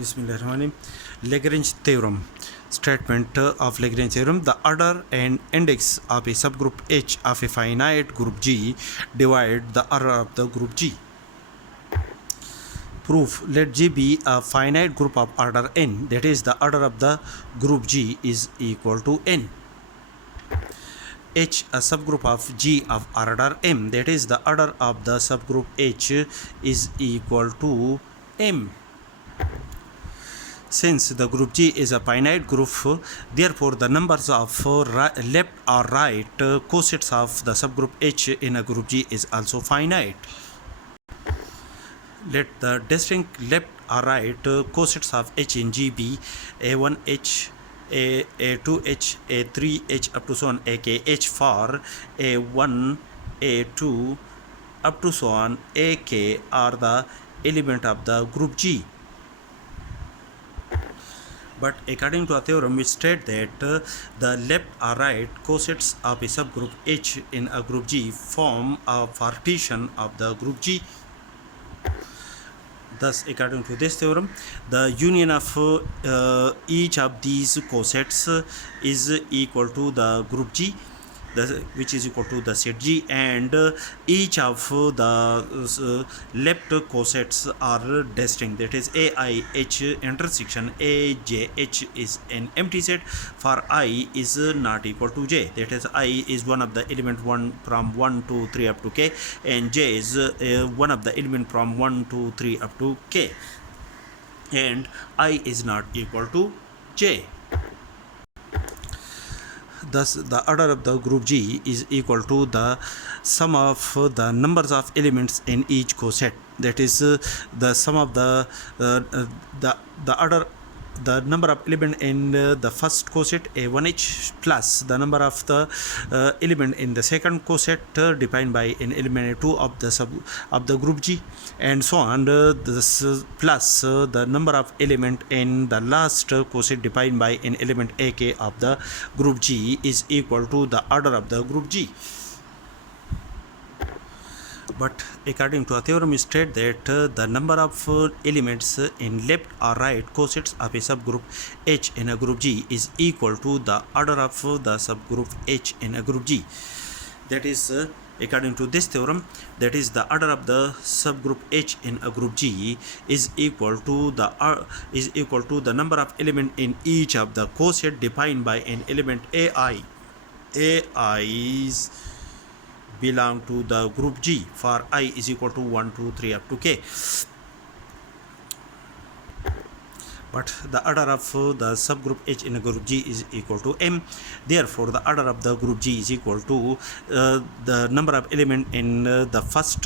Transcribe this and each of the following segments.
Bismillahirrahmanirrahim. Lagrange theorem. Statement of Lagrange theorem: the order and index of a subgroup H of a finite group G divide the order of the group G. Proof: let G be a finite group of order n, that is, the order of the group G is equal to n. H, a subgroup of G of order m, that is, the order of the subgroup H is equal to m. Since the group G is a finite group, therefore the numbers of left or right cosets of the subgroup H in a group G is also finite. Let the distinct left or right cosets of H in G be A1H, A2H, A3H up to so on AKH for A1, A2 up to so on AK are the element of the group G. But according to a theorem which states that the left or right cosets of a subgroup H in a group G form a partition of the group G. Thus, according to this theorem, the union of each of these cosets is equal to the group G, which is equal to the set G, and each of the left cosets are distinct, that is AIH intersection AJH is an empty set for I is not equal to J, that is I is one of the element 1 from 1 to 3 up to K, and J is one of the element from 1 to 3 up to K, and I is not equal to J. Thus, the order of the group G is equal to the sum of the numbers of elements in each coset. That is, the sum of the order, the number of element in the first coset A1H plus the number of the element in the second coset defined by an element A2 of the group G, and so on. This plus the number of element in the last coset defined by an element AK of the group G is equal to the order of the group G. But according to a theorem, it states that the number of elements in left or right cosets of a subgroup H in a group G is equal to the order of the subgroup H in a group G. That is, according to this theorem, that is, the order of the subgroup H in a group G is equal to the number of elements in each of the coset defined by an element AI. AI's belong to the group G for I is equal to 1, 2, 3 up to K. But the order of the subgroup H in a group G is equal to M. Therefore, the order of the group G is equal to the number of element in the first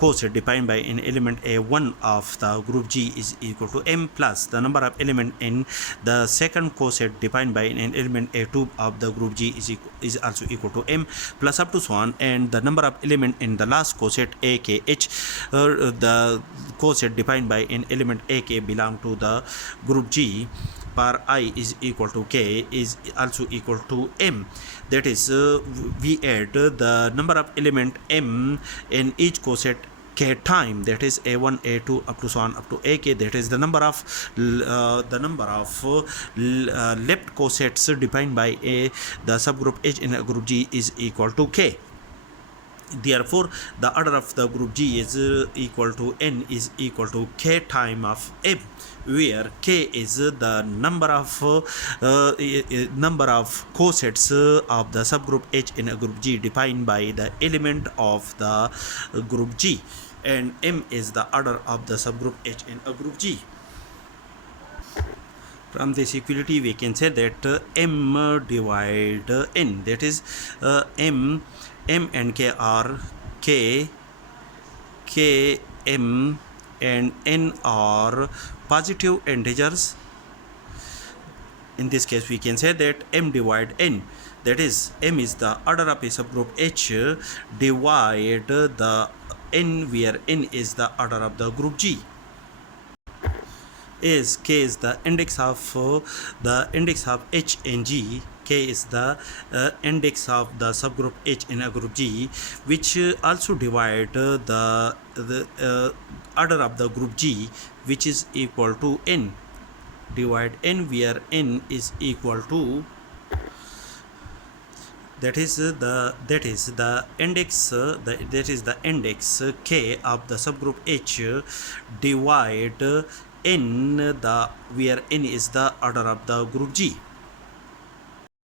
coset defined by an element A1 of the group G is equal to M plus the number of element in the second coset defined by an element A2 of the group G is also equal to M plus up to so on, and the number of element in the last coset AKH, the coset defined by an element AK belong to the group G for I is equal to K is also equal to M. That is, we add the number of element M in each coset K time, that is A1, A2 up to so on up to AK, that is the number of left cosets defined by the subgroup H in a group G is equal to K. Therefore, the order of the group G is equal to N is equal to K time of M, where K is the number of cosets of the subgroup H in a group G defined by the element of the group G, and M is the order of the subgroup H in a group G. From this equality, we can say that M divide N, that is, M and K are K, M, and N are positive integers. In this case, we can say that M divide N, that is, M is the order of a subgroup H divide the N, where N is the order of the group G. Is K is the index of H in G. K is the index of the subgroup H in a group G, which also divide the order of the group G, which is equal to n. Divide n, where n is equal to, that is the index that is the index K of the subgroup H, divide n, the where n is the order of the group G.